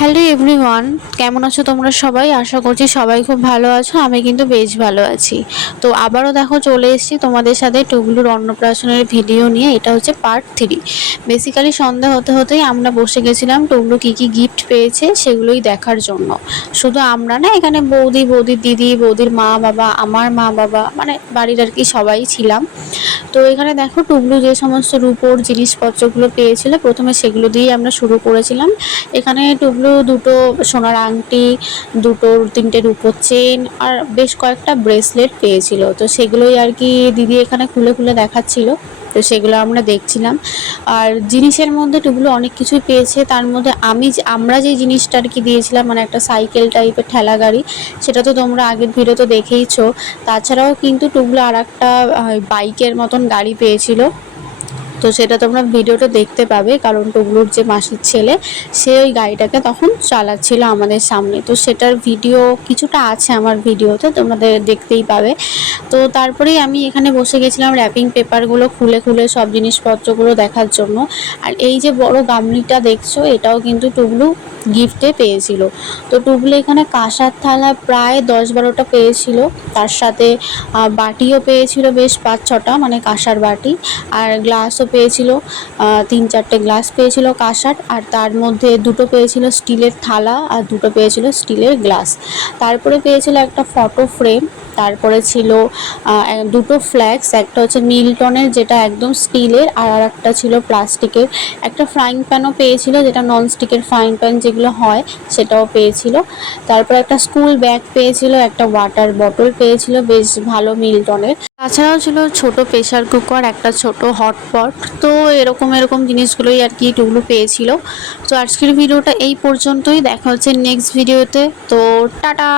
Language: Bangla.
হ্যালো এভরিওয়ান, কেমন আছো তোমরা সবাই? আশা করছি সবাই খুব ভালো আছো। আমি কিন্তু বেশ ভালো আছি। তো আবারও দেখো চলে এসেছি তোমাদের সাথে টুগলুর অন্নপ্রাশনের ভিডিও নিয়ে। এটা হচ্ছে পার্ট 3। বেসিক্যালি সন্ধ্যা হতে হতেই আমরা বসে গেছিলাম টুগলু কী কী গিফট পেয়েছে সেগুলোই দেখার জন্য। শুধু আমরা না, এখানে বৌদির দিদি, বৌদির মা বাবা, আমার মা বাবা, মানে বাড়ির আর কি সবাই ছিলাম। তো এখানে দেখো টুগলু যে সমস্ত রূপোর জিনিসপত্রগুলো পেয়েছিল, প্রথমে সেগুলো দিয়েই আমরা শুরু করেছিলাম। এখানে টুগলু দুটো সোনার আংটি, তিনটে রূপোর চেন আর বেশ কয়েকটা ব্রেসলেট পেয়েছিল। তো সেগুলোই আর কি দিদি এখানে খুলে খুলে দেখাচ্ছিল। তো সেগুলো আমরা দেখছিলাম। আর জিনিসের মধ্যে টুগলু অনেক কিছুই পেয়েছে। তার মধ্যে আমরা যে জিনিসটা আর কি দিয়েছিলাম, মানে একটা সাইকেল টাইপের ঠেলা গাড়ি, সেটা তো তোমরা আগের ভিডিওতে দেখেইছো। তাছাড়াও কিন্তু টুগলু আর একটা বাইকের মতন গাড়ি পেয়েছিল। তো সেটা তোমরা ভিডিওটা দেখতে পাবে, কারণ টুগলুর যে মাসির ছেলে, সে ওই গাড়িটাকে তখন চালাচ্ছিল আমাদের সামনে। তো সেটার ভিডিও কিছুটা আছে আমার ভিডিওতে, তোমাদের দেখতেই পাবে। তো তারপরেই আমি এখানে বসে গেছিলাম র্যাপিং পেপারগুলো খুলে খুলে সব জিনিসপত্রগুলো দেখার জন্য। আর এই যে বড় গামলিটা দেখছো, এটাও কিন্তু টুগলু গিফটে পেয়েছিল। তো টুগলু এখানে কাঁসার থালা প্রায় 10-12টা পেয়েছিল। তার সাথে বাটিও পেয়েছিল বেশ 5-6টা, মানে কাঁসার বাটি। আর গ্লাসও পেয়েছিল, 3-4টে গ্লাস পেয়েছিল কাঁসার। আর তার মধ্যে দুটো পেয়েছিল স্টিলের থালা আর দুটো পেয়েছিল স্টিলের গ্লাস। তারপরে পেয়েছিল একটা ফটো ফ্রেম। তারপরে ছিল দুটো ফ্ল্যাক্স, একটা হচ্ছে মিল্টনের যেটা একদম স্টিলের, আর একটা ছিল প্লাস্টিকের। একটা ফ্রাইং প্যানও পেয়েছিল, যেটা ননস্টিকের ফ্রাইং প্যান যেগুলো হয় সেটাও পেয়েছিল। তারপর একটা স্কুল ব্যাগ পেয়েছিল, একটা ওয়াটার বটল পেয়েছিল বেশ ভালো মিল্টনের। তাছাড়াও ছিল ছোট প্রেসার কুকার, একটা ছোট হটপট। তো এরকম জিনিসগুলোই আর কি টুগলু পেয়েছিল। তো আজকের ভিডিওটা এই পর্যন্তই। দেখা হচ্ছে নেক্সট ভিডিওতে। তো টাটা।